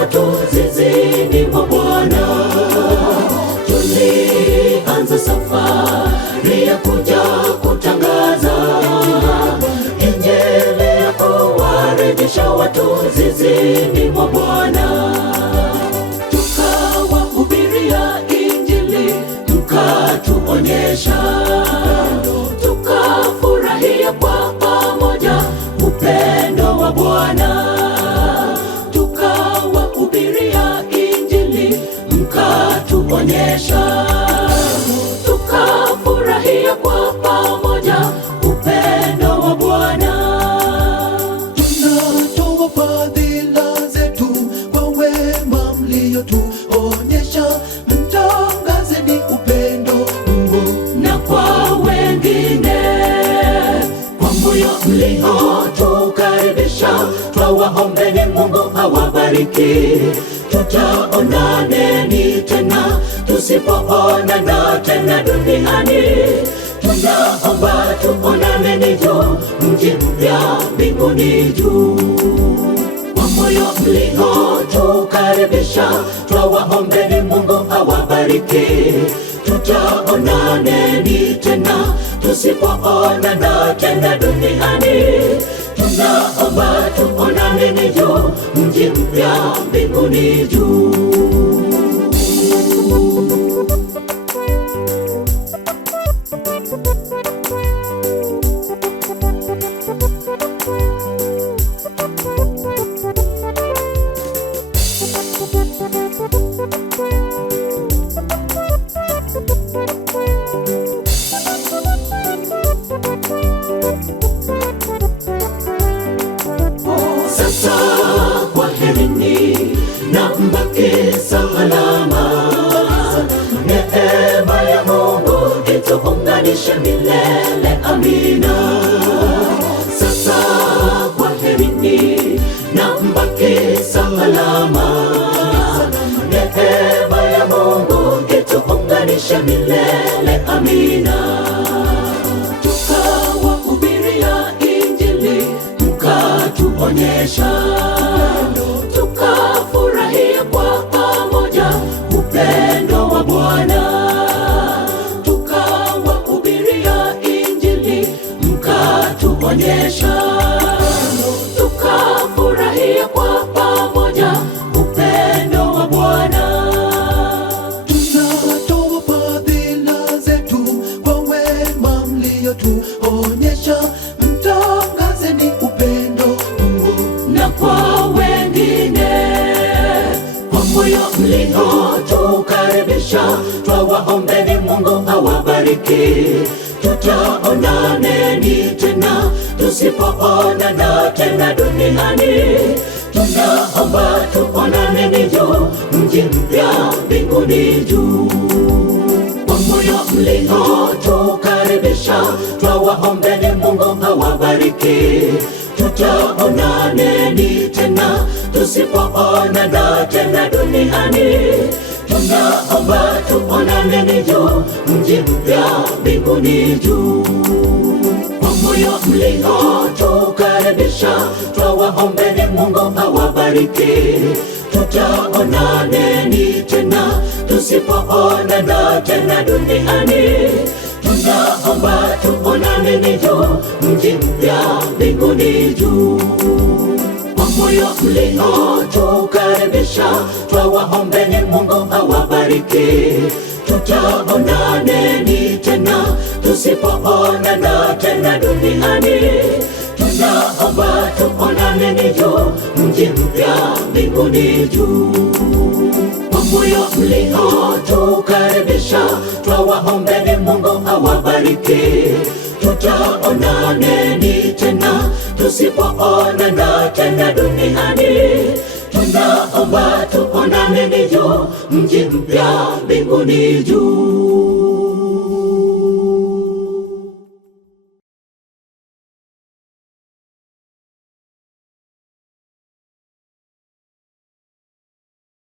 watu zizini mwa Bwana. Tulianza safari ya kuja kutangaza Injili ya kuwarejesha watu zizini mwa Bwana. Tukawahubiria Injili, mkatuonyesha, tukafurahia kwa pamoja upendo wa Bwana. Tukawahubiria Injili, mkatuonyesha, tukafurahia kwa pamoja upendo wa Bwana. Tunatoa fadhila zetu kwa wema mliotuonyesha, mtangazeni upendo huo na kwa wengine. Kwa moyo mliotukaribisha, twawaombeni Mungu awabariki. Tutaonaneni tena tusipoonana tena duniani. Tunaomba tuonaneni juu, mji mpya mbinguni juu. Kwa moyo mliotukaribisha, twawaombeni Mungu awabariki. Tutaonaneni tena tusipoonana tena duniani. Tunaomba tuonaneni juu, mji mpya mbinguni juu. Sasa kwaherini na mbaki salama. Neema ya Mungu ituunganishe milele, amina. Sasa kwaherini na mbaki salama. Neema ya Mungu ituunganishe milele, amina. Tukawahubiria Injili, mkatuonyesha, tukafurahia kwa pamoja upendo wa Bwana. Tukawahubiria Injili, mkatuonyesha, tukafurahia kwa pamoja upendo wa Bwana. Tunatoa fadhila zetu kwa wema mliotuonyesha, mtangazeni upendo huo na kwa wengine. Kwa moyo mliotukaribisha, twawaombeni Mungu awabariki. Tutaonaneni tena tusipoonana tena duniani. Tunaomba tuonaneni juu, mji mpya mbinguni juu. Kwa moyo mliotukaribisha, twawaombeni Mungu awabariki. Tutaonaneni tena tusipoonana tena duniani. Tunaomba tuonaneni juu, mji mpya mbinguni juu. Kwa moyo mliotukaribisha, twawaombeni Mungu awabariki. Tutaonaneni tena tusipoonana tena duniani. Tunaomba tuonaneni juu, mji mpya mbinguni juu. Kwa moyo mliotukaribisha, twawaombeni Mungu awabariki. Tutaonaneni tena tusipoonana tena duniani. Tunaomba tuonaneni juu, mji mpya mbinguni juu. Kwa moyo mliotukaribisha, twawaombeni Mungu awabariki. Tutaonaneni tena tusipoonana tena duniani. Tunaomba tuonaneni juu, mji mpya mbinguni juu.